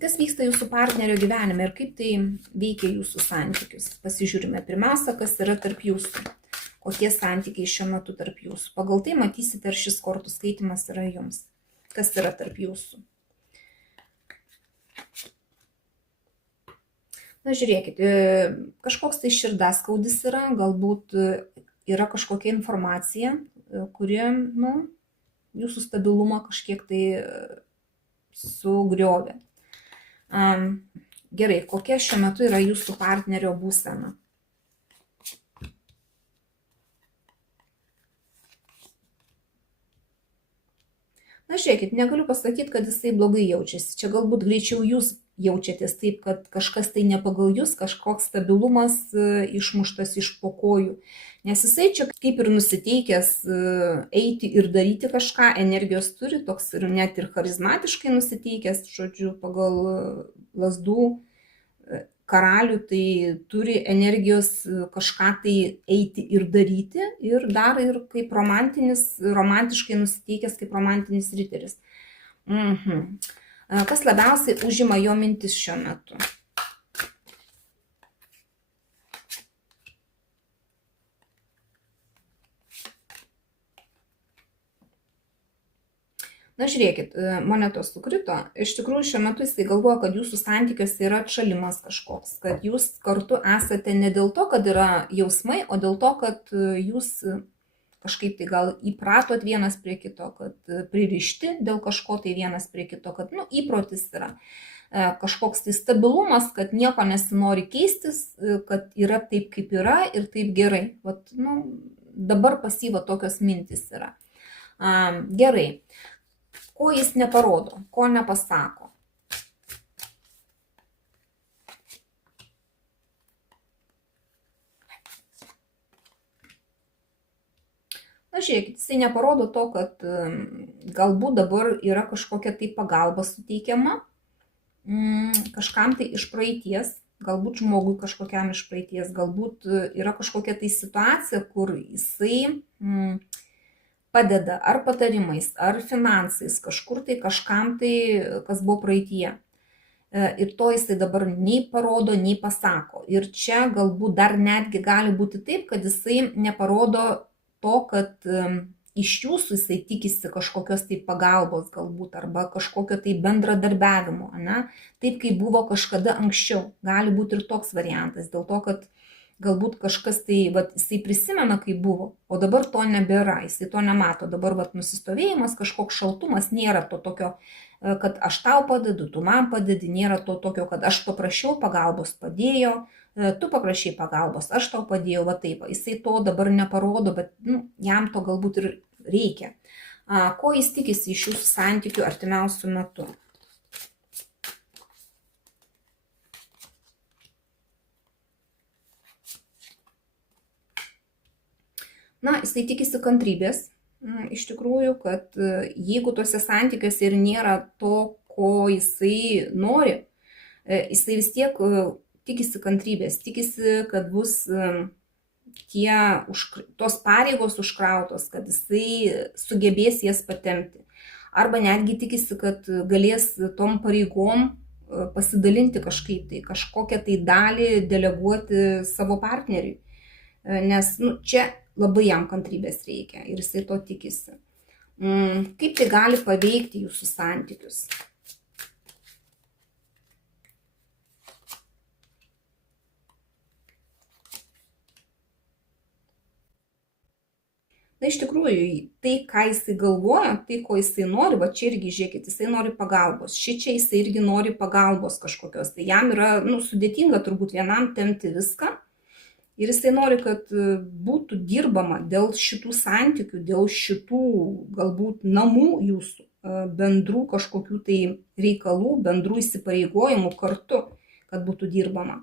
Kas vyksta jūsų partnerio gyvenime ir kaip tai veikia jūsų santykius? Pasižiūrime pirmiausia, kas yra tarp jūsų. Kokie santykiai šiuo metu tarp jūsų. Pagal tai matysite, ar šis kortų skaitimas yra jums. Kas yra tarp jūsų. Na, žiūrėkit, kažkoks tai širdaskaudis yra, galbūt yra kažkokia informacija, kuri, jūsų stabilumą kažkiek tai sugriovė. Gerai, kokia šiuo metu yra jūsų partnerio būsena? Na, žiūrėkit, negaliu pasakyti, kad jisai blogai jaučiasi. Čia galbūt greičiau jūs jaučiatės taip, kad kažkas tai ne pagal jūs, kažkoks stabilumas išmuštas iš po kojų. Nes jisai čia kaip ir nusiteikęs eiti ir daryti kažką, energijos turi, toks ir net ir charizmatiškai nusiteikęs, žodžiu, pagal lazdų karalių, tai turi energijos kažką tai eiti ir daryti ir dar ir kaip romantiškai nusiteikęs kaip romantinis riteris. Kas labiausiai užima jo mintis šiuo metu? Na, žiūrėkit, monetos sukrito. Iš tikrųjų, šiuo metu jisai galvoja, kad jūsų santykiuose yra atšalimas kažkoks, kad jūs kartu esate ne dėl to, kad yra jausmai, o dėl to, kad jūs kažkaip tai gal įpratot vienas prie kito, kad pririšti dėl kažko tai vienas prie kito, kad įprotis yra kažkoks tai stabilumas, kad nieko nesinori keistis, kad yra taip, kaip yra ir taip gerai. Vat, dabar pasyva tokios mintis yra. Gerai. Ko jis neparodo, ko nepasako. Na, žiūrėkit, jisai neparodo to, kad galbūt dabar yra kažkokia tai pagalba suteikiama kažkam tai iš praeities, galbūt žmogui kažkokiam iš praeities, galbūt yra kažkokia tai situacija, kur jisai padeda ar patarimais, ar finansais, kažkur tai kažkam tai, kas buvo praeityje. Ir to jisai dabar nei parodo, nei pasako. Ir čia galbūt dar netgi gali būti taip, kad jisai neparodo to, kad iš jūsų jisai tikisi kažkokios tai pagalbos galbūt, arba kažkokio tai bendradarbiavimo, taip kaip buvo kažkada anksčiau. Gali būti ir toks variantas, dėl to, kad galbūt kažkas tai, jisai prisimena, kaip buvo, o dabar to nebėra, jisai to nemato. Dabar nusistovėjimas, kažkoks šaltumas, nėra to tokio, kad aš tau padedu, tu man padedi, nėra to tokio, kad aš paprašiau pagalbos, padėjo, tu paprašai pagalbos, aš tau padėjau, taip. Jisai to dabar neparodo, bet jam to galbūt ir reikia. Ko jis tikisi iš jūsų santykių artimiausių metų? Na, jisai tikisi kantrybės, iš tikrųjų, kad jeigu tuose santykiuose ir nėra to, ko jisai nori, jisai vis tiek tikisi kantrybės, tikisi, kad bus tos pareigos užkrautos, kad jisai sugebės jas patempti. Arba netgi tikisi, kad galės tom pareigom pasidalinti kažkaip tai, kažkokią tai dalį deleguoti savo partneriui. Nes čia labai jam kantrybės reikia ir jisai to tikisi. Kaip tai gali paveikti jūsų santykius? Na, iš tikrųjų, tai, ką jisai galvoja, tai, ko jisai nori, čia irgi, žiūrėkit, jisai nori pagalbos. Šičia jisai irgi nori pagalbos kažkokios. Tai jam yra sudėtinga turbūt vienam tempti viską. Ir jisai nori, kad būtų dirbama dėl šitų santykių, dėl šitų galbūt namų jūsų, bendrų kažkokių tai reikalų, bendrų įsipareigojimų kartu, kad būtų dirbama.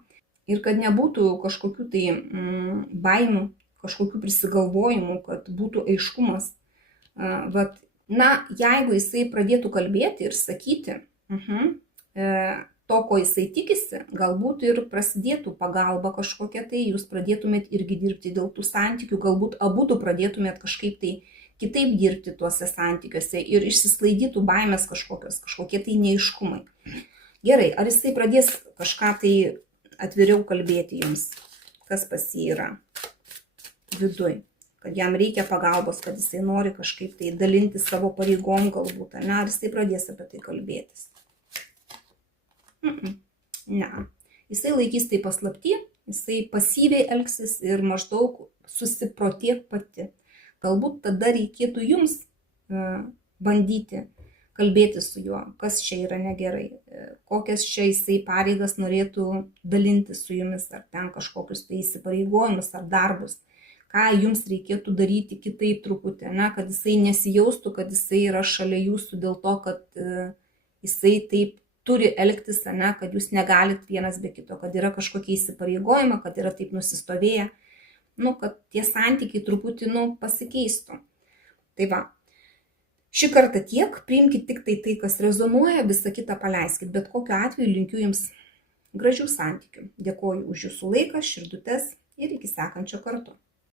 Ir kad nebūtų kažkokių tai baimių, kažkokių prisigalvojimų, kad būtų aiškumas. Jeigu jisai pradėtų kalbėti ir sakyti, to, ko jisai tikisi, galbūt ir prasidėtų pagalba kažkokia tai, jūs pradėtumėt irgi dirbti dėl tų santykių, galbūt abudu pradėtumėt kažkaip tai kitaip dirbti tuose santykiuose ir išsisklaidytų baimės kažkokie tai neaiškumai. Gerai, ar jisai pradės kažką tai atviriau kalbėti jums, kas pas jį yra viduj, kad jam reikia pagalbos, kad jisai nori kažkaip tai dalinti savo pareigom galbūt, ar jisai pradės apie tai kalbėtis? Ne, jisai laikys tai paslapty, jisai pasyviai elgsis ir maždaug susiprotėk pati. Galbūt tada reikėtų jums bandyti kalbėti su juo, kas čia yra negerai, kokias čia jisai pareigas norėtų dalinti su jumis, ar ten kažkokius tai įsipareigojimus ar darbus, ką jums reikėtų daryti kitaip truputį, kad jisai nesijaustų, kad jisai yra šalia jūsų dėl to, kad jisai taip turi elgtis, kad jūs negalit vienas be kito, kad yra kažkokie įsipareigojimai, kad yra taip nusistovėję, kad tie santykiai truputį pasikeistų. Tai va. Šį kartą tiek, priimkite tik tai, kas rezonuoja, visą kitą paleiskit. Bet kokiu atveju linkiu jums gražių santykių. Dėkoju už jūsų laiką, širdutes ir iki sekančio karto.